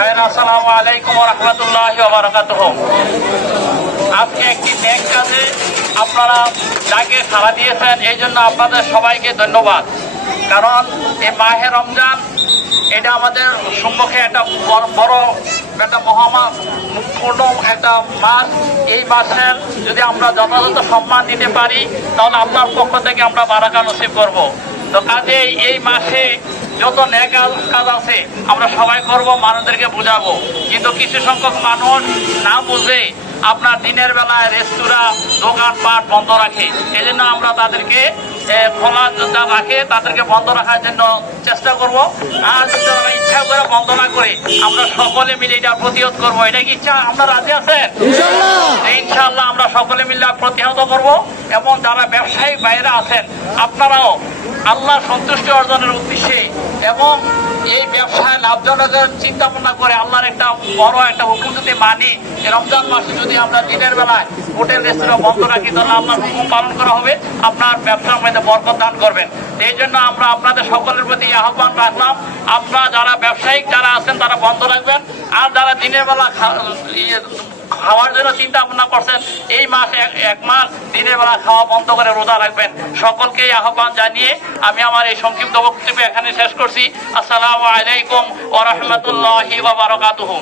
আসসালামু আলাইকুম ওয়া রাহমাতুল্লাহি ওয়া বারাকাতুহু। আজকে একটি নেক কাজে আপনারা ডাকে সাড়া দিয়েছেন, এই জন্য আপনাদের সবাইকে ধন্যবাদ। কারণ এই মাহে রমজান এটা আমাদের সম্মুখে একটা বড় একটা মহাপূর্ণ একটা মাস। এই মাসের যদি আমরা যথাযথ সম্মান দিতে পারি তাহলে আপনার পক্ষ থেকে আমরা বারাকা নসিব করব। তো কাজেই এই মাসে যত নেক কাজ আছে আমরা সবাই করব, মানুষদেরকে বুঝাবো। কিন্তু কিছু সংখ্যক মানুষ না বুঝে আপনার দিনের বেলায় রেস্তোরাঁ দোকানপাট বন্ধ রাখে। এই জন্য আমরা তাদেরকে খোলা রাখে তাদেরকে বন্ধ রাখার জন্য চেষ্টা করব। আর যদি ইচ্ছা করে বন্ধ না করে আমরা সকলে মিলে এটা প্রতিহত করবো। এটা কি ইচ্ছা আমরা রাজি আছেন? ইনশাআল্লাহ আমরা সকলে মিলে প্রতিহত করব। এবং যারা ব্যবসায়িক বাইরে আছেন আপনারাও আল্লাহ সন্তুষ্টি অর্জনের উদ্দেশ্যে এবং এই ব্যবসায় লাভজনকের চিন্তা ভাবনা করে আল্লাহর একটা বড় একটা হুকুম যদি মানি, রমজান মাসে যদি আমরা দিনের বেলায় হোটেল রেস্তোরাঁ বন্ধ রাখি তাহলে আল্লাহর হুকুম পালন করা হবে, আপনার ব্যবসার মধ্যে বরকত দান করবেন। এই জন্য আমরা আপনাদের সকলের প্রতি আহ্বান রাখলাম, আপনারা যারা ব্যবসায়িক যারা আছেন তারা বন্ধ রাখবেন। আর যারা দিনের বেলা খাওয়ার জন্য চিন্তা ভাবনা করছেন এই মাস এক মাস দিনের বেলা খাওয়া বন্ধ করে রোজা রাখবেন। সকলকে আহ্বান জানিয়ে আমি আমার এই সংক্ষিপ্ত বক্তব্য এখানে শেষ করছি। আসসালামু আলাইকুম ওয়া রাহমাতুল্লাহি ওয়া বারাকাতুহু।